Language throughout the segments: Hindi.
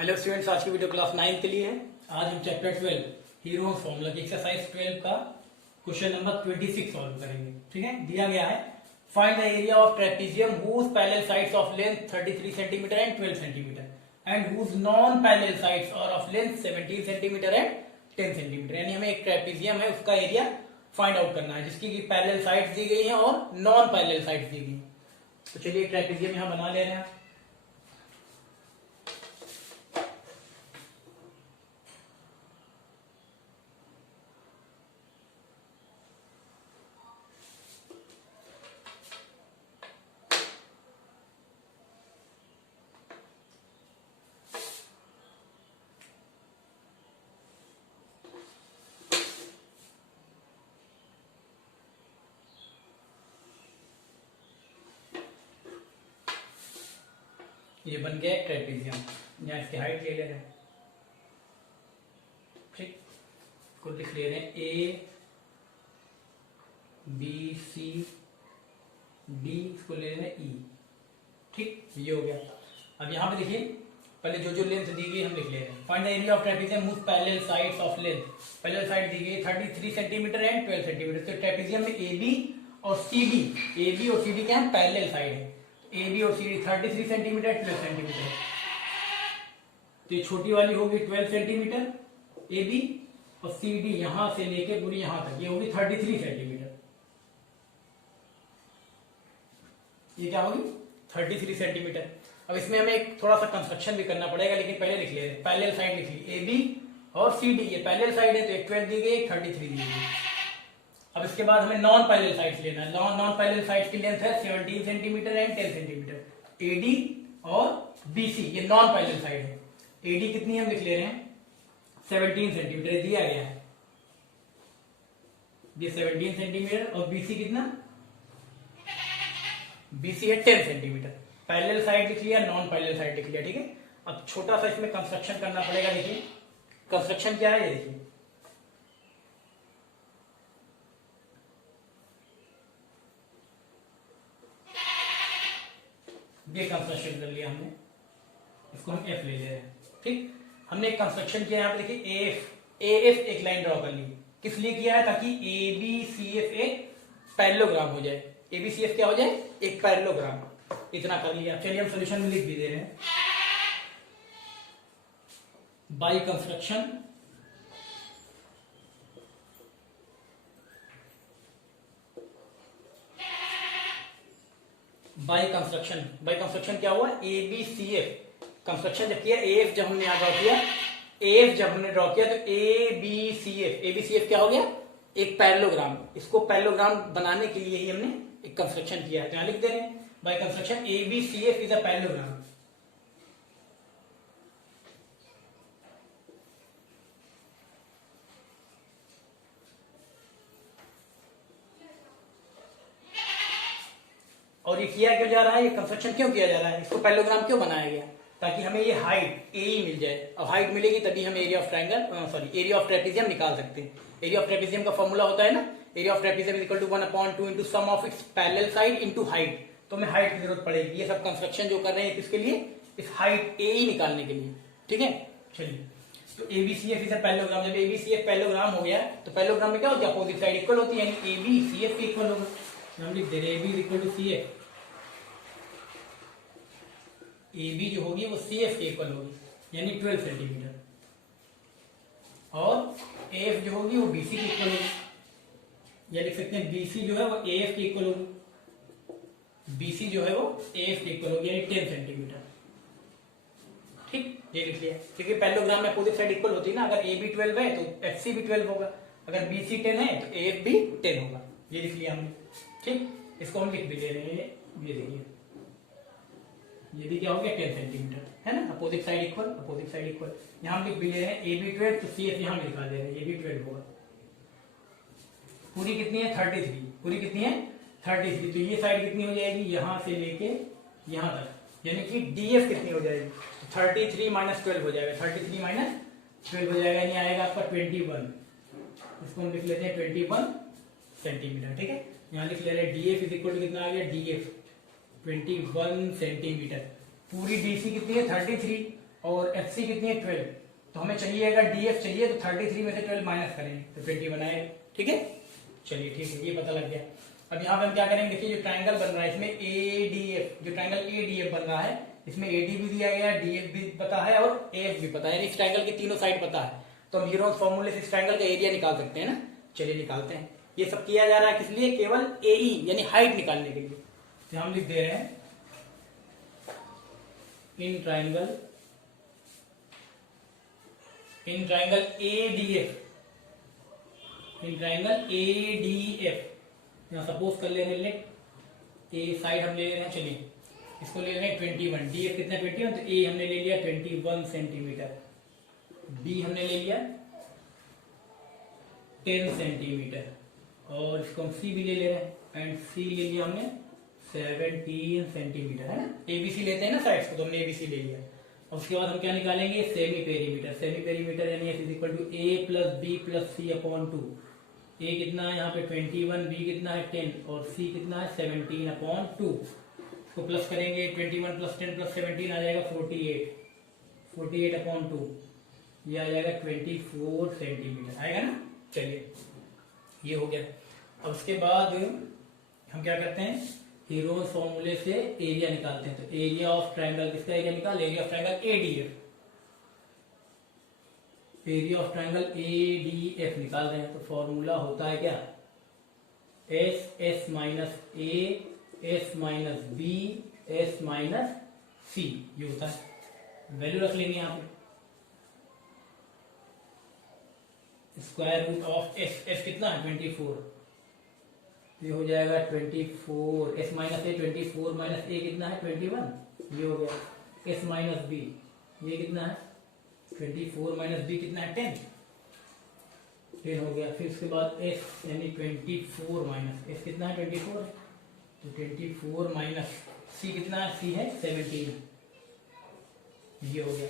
हेलो स्टूडेंट्स, आज की वीडियो क्लास 9 के लिए है। आज हम चैप्टर 12 हीरो फॉर्मूला की एक्सरसाइज 12 का क्वेश्चन नंबर 26 सॉल्व करेंगे। ठीक है, दिया गया है find the area of trapezium whose parallel sides of length 33 centimetre and 12 centimetre and whose non parallel sides are of length 17 centimetre and 10 centimetre. यानी हमें एक ट्रेपेजियम है उसका एरिया फाइंड आउट करना है जिसकी पैरेलल साइड्स दी गई हैं और नॉन पैरेलल साइड्स दी गई हैं। तो चलिए ट्रेपेजियम यहां बना ले रहे हैं। ये बन गया एक ट्रेपेजियम। यहाँ इसकी हाइट ले रहे हैं। ठीक, इसको लिख ले रहे हैं ए बी सी डी, इसको ले रहे हैं ई। ठीक, ये हो गया। अब यहाँ पे देखिए पहले जो जो लेंथ दी गई हम लिख ले रहे हैं। Find the area of trapezium whose parallel sides of length. Parallel side दी गई 33 सेंटीमीटर एंड 12 सेंटीमीटर। तो ट्रेपेजियम में ए बी और सी डी, ए बी और सी डी क्या है, पैरेलल साइड है। ए बी और सी डी 33 सेंटीमीटर 12 सेंटीमीटर। तो ये छोटी वाली होगी 12 सेंटीमीटर ए बी और सी डी यहां से लेके पूरी यहां तक ये होगी 33 सेंटीमीटर। ये क्या होगी 33 सेंटीमीटर। अब इसमें हमें एक थोड़ा सा कंस्ट्रक्शन भी करना पड़ेगा, लेकिन पहले लिख ले रहे हैं। पैरेलल साइड लिख ली ए बी और सी डी, ये पैरेलल साइड है तो एक 12 दी गई, एक 33 दी गई। अब इसके बाद हमें नॉन पैरेलल साइड्स लेना है। नॉन पैरेलल साइड्स की लेंथ है 17 सेंटीमीटर एंड 10 सेंटीमीटर। एडी और बीसी ये नॉन पैरेलल साइड है। एडी कितनी हम लिख ले रहे हैं 17 सेंटीमीटर दिया गया है, ये 17 सेंटीमीटर। और बीसी कितना, बीसी है 10 सेंटीमीटर। पैरेलल साइड लिख लिया, नॉन पैरेलल साइड लिख लिया। ठीक है, अब छोटा सा इसमें कंस्ट्रक्शन करना पड़ेगा। देखिए कंस्ट्रक्शन क्या है, ये देखिए ये कंस्ट्रक्शन कर लिया हमने, इसको हम एफ ले ले रहे हैं। ठीक, हमने एक कंस्ट्रक्शन किया यहाँ पे देखिए ए एफ एक लाइन ड्रॉ कर ली। किस लिए किया है, ताकि ए बी सी एफ एक पैरेललोग्राम हो जाए। ए बी सी एफ क्या हो जाए, एक पैरेललोग्राम। इतना कर लिया। चलिए हम सोल्यूशन में लिख भी दे रहे हैं। बाय कंस्ट्रक्शन बाय कंस्ट्रक्शन क्या हुआ, A B C F construction जब किया, ए एफ जब हमने यहां ड्रॉ किया, ए एफ जब हमने ड्रॉ किया तो ए बी सी एफ क्या हो गया, एक पैरेललोग्राम। इसको पैरेललोग्राम बनाने के लिए ही हमने एक कंस्ट्रक्शन किया है, तो यहां लिख दे रहे हैं by construction A B C F is a parallelogram. और ये किया क्यों जा रहा है, ये कंस्ट्रक्शन क्यों किया जा रहा है, इसको पैरेललोग्राम क्यों बनाया गया, ताकि हमें ये हाइट ए ही मिल जाए। अब हाइट मिलेगी तभी हम area of triangle area of trapezium निकाल सकते हैं। एरिया ऑफ ट्रेपेजियम का फॉर्मूला होता है ना, area of trapezium is equal to 1/2 into sum of its parallel side into height. तो हमें हाइट की जरूरत पड़ेगी। ये सब कंस्ट्रक्शन जो कर रहे हैं किसके लिए, इस हाइट ए ही निकालने के लिए। ठीक है, चलिए तो एबीसीएफ इज अ पैरेललोग्राम। जब एबीसीएफ पैरेललोग्राम हो गया तो पैरेललोग्राम में क्या होती है, अपोजिट साइड इक्वल होती है, यानी एबीसीएफ के इक्वल होगा। हम लिख दे रहे हैं AB equal to CF. A B जो होगी वो सी एफ के इक्वल होगी, यानी 12 सेंटीमीटर। और ए एफ जो होगी वो बी सी के इक्वल होगी, या लिख सकते हैं बी सी जो है वो ए एफ के इक्वल होगी, बी सी जो है वो ए एफ के इक्वल होगी, यानी 10 सेंटीमीटर। ठीक, ये लिख लिया, क्योंकि पैरेललोग्राम में अपोजिट साइड इक्वल होती है ना। अगर ए बी 12 है तो एफ सी भी 12 होगा, अगर बी सी 10 है तो ए एफ भी 10 होगा। ये लिख लिया हमने। ठीक, इसको हम लिख भी ले रहे हैं। ये देखिए ये भी क्या हो गया 10 सेंटीमीटर, है ना। Opposite side equal. यहां हम लिख भी ले रहे हैं ए बी 12 तो सी एफ यहां लिखा दे रहे हैं, ए बी 12 होगा। पूरी कितनी है 33, पूरी कितनी है 33। तो ये साइड कितनी हो जाएगी, यहां से लेके यहां तक, यानी कि डी एफ कितनी हो जाएगी, 33 माइनस 12 हो जाएगा। 33 माइनस 12 हो जाएगा, यानी आएगा आपका 21। इसको हम लिख लेते हैं 21 सेंटीमीटर। ठीक है, यहां लिख ले रहे हैं D F is equal to कितना आ गया, डी एफ 21 सेंटीमीटर। पूरी डीसी कितनी है 33, और एफ सी कितनी है 12, तो हमें चाहिए अगर डी एफ चाहिए तो 33 में से 12 माइनस करेंगे तो 21 आएगा। ठीक है, चलिए ठीक है, ये पता लग गया। अब यहाँ पे हम क्या करेंगे, देखिए जो ट्राइंगल बन रहा है इसमें ए डी एफ, जो ट्राइंगल ए डी एफ बन रहा है इसमें ए डी भी दिया गया है, डी एफ भी पता है और ए एफ भी पता है, इस ट्राइंगल की तीनों साइड पता है, तो हम हीरोज फॉर्मूले से इस ट्राइंगल का एरिया निकाल सकते हैं ना। चलिए निकालते हैं। ये सब किया जा रहा है किस लिए, केवल ए ई यानी हाइट निकालने के लिए। तो हम लिख दे रहे हैं in triangle A D F, in triangle A D F, यहाँ सपोज कर ले रहे हैं ए साइड हम ले रहे हैं, चलिए इसको ले रहे हैं 21, डी एफ कितना 21, तो ए हमने ले लिया 21 सेंटीमीटर, बी हमने ले लिया 10 सेंटीमीटर और इसको हम सी भी ले रहे हैं एंड सी ले लिया हमने 17 सेंटीमीटर, है ना। एबीसी लेते हैं ना साइड्स को, तो हमने एबीसी ले लिया। और उसके बाद हम क्या निकालेंगे, सेमी पेरीमीटर, सेमी पेरीमीटर यानी F is equal to A plus B plus C upon 2। A कितना है यहाँ पे 21, बी कितना है 10 और सी कितना है 17 अपॉन 2। इसको प्लस करेंगे 21 प्लस 10 प्लस 17 आ जाएगा 48 अपॉन 2, ये आ जाएगा 24 सेंटीमीटर आएगा ना। चलिए ये हो गया। अब उसके बाद हम क्या करते हैं, हीरोज फॉर्मूले से एरिया निकालते हैं। तो एरिया ऑफ ट्राइंगल, किसका एरिया निकाल, area of triangle ADF, area of triangle ADF निकाल रहे हैं। तो फॉर्मूला होता है क्या, S minus A S minus B S minus C, ये होता है। वैल्यू रख लेंगे यहाँ पे, square root of S, S कितना है 24, ये हो जाएगा 24, S minus A 24 minus A कितना है 21, ये हो गया। एस माइनस बी ये कितना है 24 माइनस बी कितना है 10 हो गया। फिर उसके बाद एस यानी 24 माइनस एस कितना है 24, तो 24 माइनस सी कितना है, सी है 17, ये हो गया।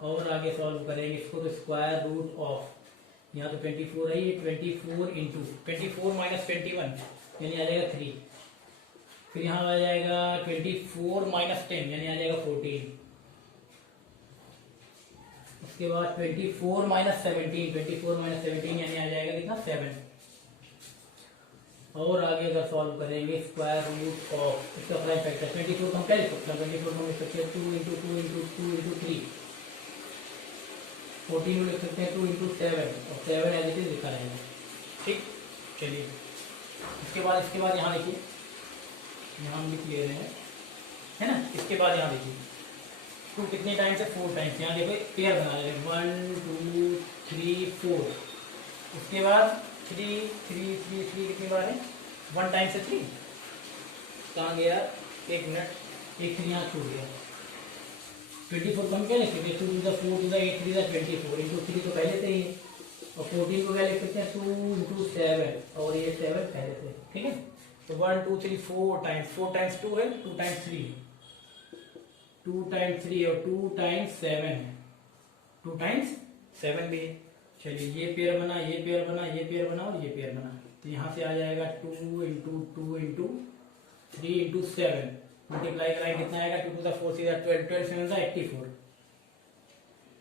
और आगे सॉल्व करेंगे इसको, तो स्क्वायर रूट ऑफ, यहाँ तो 24 है, ये 24 इंटू 24 माइनस 21 यानी आ जाएगा 3, फिर यहाँ आ जाएगा 24 माइनस 10 यानी आ जाएगा 14, उसके बाद 24 माइनस 17 यानी आ जाएगा कितना 7। और आगे अगर सॉल्व करेंगे स्क्वायर रूट ऑफ इसका प्राइम फैक्टर 24 हम क्या लिख सकते हैं, 24 को लिख सकते हैं 2 इंटू 2 इंटू 2 इंटू 3, 14 को लिख सकते हैं 2 इंटू 7 और 7 एज इट इज लिखा रहेगा। ठीक, चलिए इसके बाद यहाँ देखिए, यहाँ हम लिख ले रहे हैं, है ना। इसके बाद यहाँ देखिए 2 कितने टाइम्स है 4 टाइम्स, यहाँ देखो पेयर बना रहे हैं 1 2 3 4, उसके बाद 3 कितनी बार है 1 टाइम से 3, कहाँ गया, एक मिनट, एक 3 यहाँ छूट गया। 24 को हम क्या लिख सकते हैं 2 to the 4 to the 8 3 the 24 into 3 तो पहले से ही है, और 14 को क्या लिख सकते हैं 2 इंटू 7 और ये 7 पहले से, ठीक है। तो 1 2 3 4 टाइम्स, 4 टाइम्स 2 है, 2 टाइम्स 3, 2 टाइम्स 3 और 2 टाइम्स 7 है, 2 टाइम्स 7 भी है। चलिए ये पेयर बना, ये पेयर बना, ये पेयर बना और ये पेयर बना, तो यहाँ से आ जाएगा 2 इंटू 2 इंटू 3 इंटू 7 मल्टीप्लाई कराएंगे कितना आएगा 2 टू द 4 सीधा 12, 12 7 84,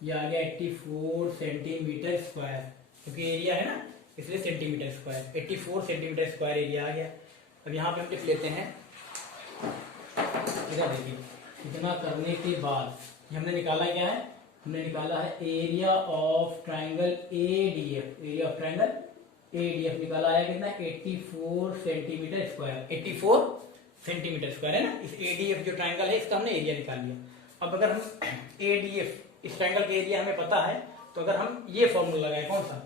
ये आ गया 84 सेंटीमीटर स्क्वायर, क्योंकि एरिया है ना इसलिए centimetre square, 84 centimetre square area आ गया। अब यहाँ पे हम लिख लेते हैं, इधर देखिए इतना करने के बाद हमने निकाला क्या है, हमने निकाला है area of triangle ADF, area of triangle ADF निकाला है कितना 84 सेंटीमीटर स्क्वायर, 84 सेंटीमीटर स्क्वायर है ना। इस एडीएफ जो ट्राइंगल है इसका हमने एरिया निकाल लिया। अब अगर हम एडीएफ इस ट्राइंगल का एरिया हमें पता है, तो अगर हम ये फॉर्मूला लगाए, कौन सा,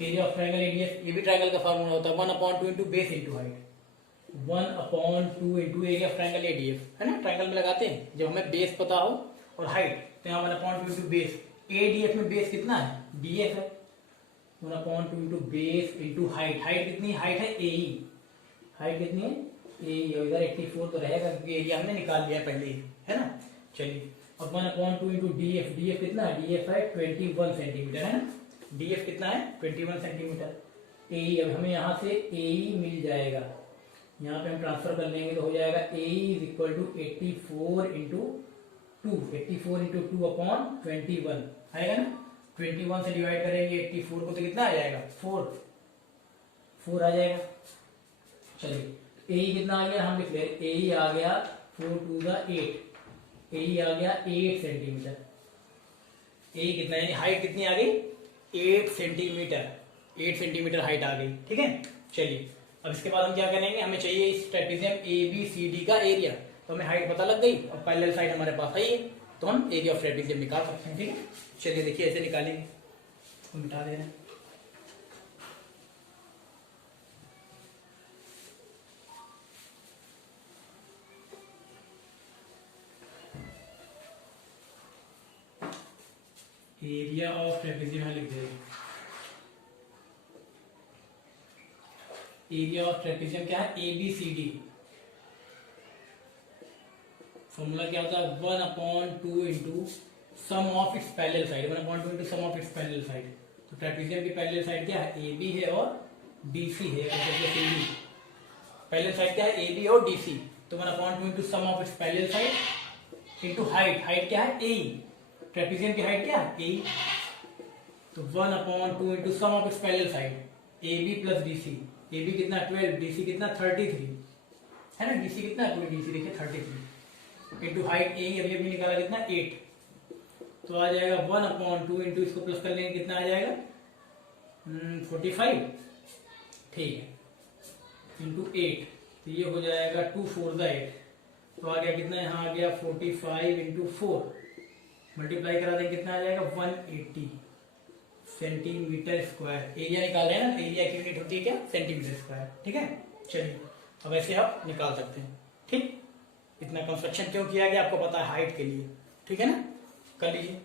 एरिया ऑफ ट्राइंगल एडीएफ, ये भी ट्राइंगल का फॉर्मूला होता है 1/2 into base into height, 1/2 into area of triangle ADF, है ना। ट्राइंगल में लगाते हैं जब हमें बेस पता हो और हाइट, तो यहाँ 1/2 इंटू बेस, एडीएफ में बेस कितना है डीएफ है, 1/2 into base into height, height कितनी, हाइट है एई, हाइट कितनी है एई, और इधर 84 तो रहेगा क्योंकि एरिया हमने निकाल लिया पहले ही, है ना। चलिए अब 1/2 इंटू डीएफ, डीएफ कितना है, डीएफ है 21 सेंटीमीटर, है ना। डीएफ कितना है 21 सेंटीमीटर, एई, अब हमें यहाँ से एई मिल जाएगा, यहाँ पे हम ट्रांसफर कर लेंगे तो हो जाएगा AE is equal to 84 into 2, 84 into 2 upon 21 आएगा ना। 21 से डिवाइड करेंगे 84 को तो कितना आ जाएगा 4 आ जाएगा। चलिए ए कितना आ गया हम लिख ले, ए आ गया 4 टू द 8, ए आ गया 8 सेंटीमीटर। ए कितना यानी हाइट कितनी आ गई 8 सेंटीमीटर, 8 सेंटीमीटर हाइट आ गई। ठीक है चलिए अब इसके बाद हम क्या करेंगे, हमें चाहिए इस trapezium A B C D का एरिया। तो हमें हाइट पता लग गई और पैरेलल साइड हमारे पास आई है, तो हम एरिया ऑफ ट्रेपेजियम निकाल सकते हैं। ठीक है चलिए देखिए ऐसे निकालेंगे, तो मिटा दे रहे हैं। एरिया ऑफ ट्रेपेजियम लिख देंगे। एरिया ऑफ ट्रेपेजियम क्या है A B C D, formula क्या होता है 1/2 into sum of its parallel side, 1/2 into sum of its parallel side. तो ट्रेपेजियम की पैरेलल साइड क्या है ए बी है और डी सी है। पैरेलल साइड क्या है ए बी और डी सी, तो 1/2 into sum of its parallel side into height, height क्या है ए, ट्रेपेजियम की हाइट क्या है ए, तो 1/2 into sum of its parallel side A B plus D C. A B कितना 12, डी सी कितना 33 है ना, डी सी कितना है डी सी देखिए 33 इंटू हाइट ए अभी अभी निकाला कितना 8, तो आ जाएगा 1/2 इंटू इसको प्लस कर लेंगे कितना आ जाएगा 45। ठीक है इंटू 8, तो ये हो जाएगा 2 4 8, तो आ गया कितना यहाँ आ गया 45 इंटू 4, मल्टीप्लाई करा देंगे कितना आ जाएगा 180 सेंटीमीटर स्क्वायर। एरिया निकाल रहे हैं ना, एरिया की यूनिट होती है क्या सेंटीमीटर स्क्वायर। ठीक है चलिए अब ऐसे आप निकाल सकते हैं। ठीक इतना कंस्ट्रक्शन क्यों किया गया आपको पता है हाइट के लिए, ठीक है ना, कर लीजिए।